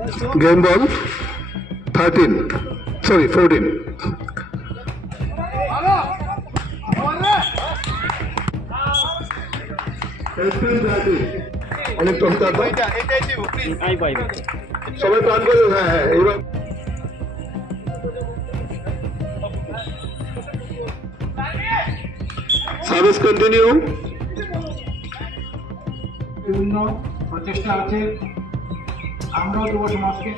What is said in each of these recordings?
Game ball 13. Sorry, 14. অনেক করে হ্যাঁ হ্যাঁ সার্ভিস কন্টিনিউ বিভিন্ন প্রচেষ্টা আছে আমরাও যুব সমাজকে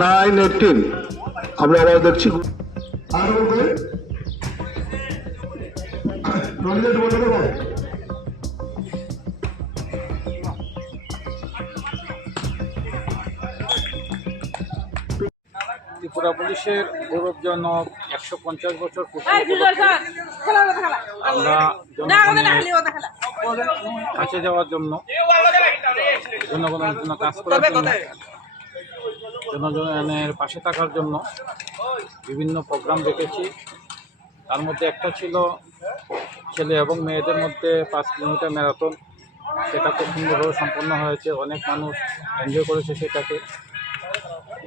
নাইন এইটিন আমরা আবার দেখছি। ত্রিপুরা পুলিশের গৌরবজনক একশো পঞ্চাশ বছর আমরা কাছে যাওয়ার জন্য জনগণের জন্য কাজ করার জন্য জনগণের পাশে থাকার জন্য বিভিন্ন প্রোগ্রাম দেখেছি। তার মধ্যে একটা ছিল ছেলে এবং মেয়েদের মধ্যে পাঁচ কিলোমিটার ম্যারাথন। সেটা খুব সুন্দরভাবে সম্পন্ন হয়েছে অনেক মানুষ এনজয় করেছে সেটাকে।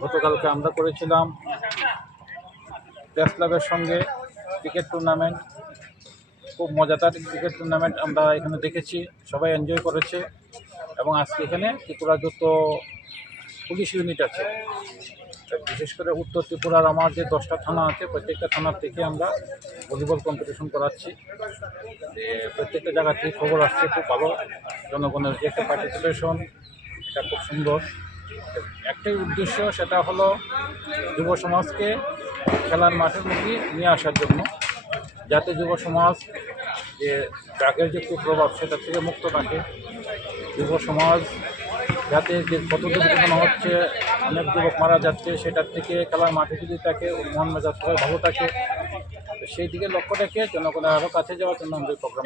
গতকালকে আমরা করেছিলাম। প্রেস ক্লাবের সঙ্গে ক্রিকেট টুর্নামেন্ট খুব মজাদার ক্রিকেট টুর্নামেন্ট আমরা এখানে দেখেছি, সবাই এনজয় করেছে এবং আজকে এখানে ত্রিপুরা যত পুলিশ ইউনিট আছে। বিশেষ করে উত্তর ত্রিপুরার আমার যে দশটা থানা আছে, প্রত্যেকটা থানার থেকে আমরা ভলিবল কম্পিটিশন করাচ্ছি। প্রত্যেকটা জায়গা থেকে খবর আসছে, খুব ভালো। জনগণের যে একটা পার্টিসিপেশন এটা খুব সুন্দর। একটাই উদ্দেশ্য সেটা হলো যুব সমাজকে খেলার মাঠের মধ্যে নিয়ে আসার জন্য, যাতে যুব সমাজ যে ড্রাগের যে কুপ্রভাব সেটা থেকে মুক্ত থাকে যুব সমাজ যাতে যে কত দুর্ঘটনা হচ্ছে অনেক যুবক মারা যাচ্ছে, সেটার থেকে খেলার মাঠে যদি থাকে মন মেজাজ সবাই ভালো থাকে সেই দিকে লক্ষ্য রেখে জনগণের আরও কাছে যাওয়ার জন্য আমরা প্রোগ্রাম।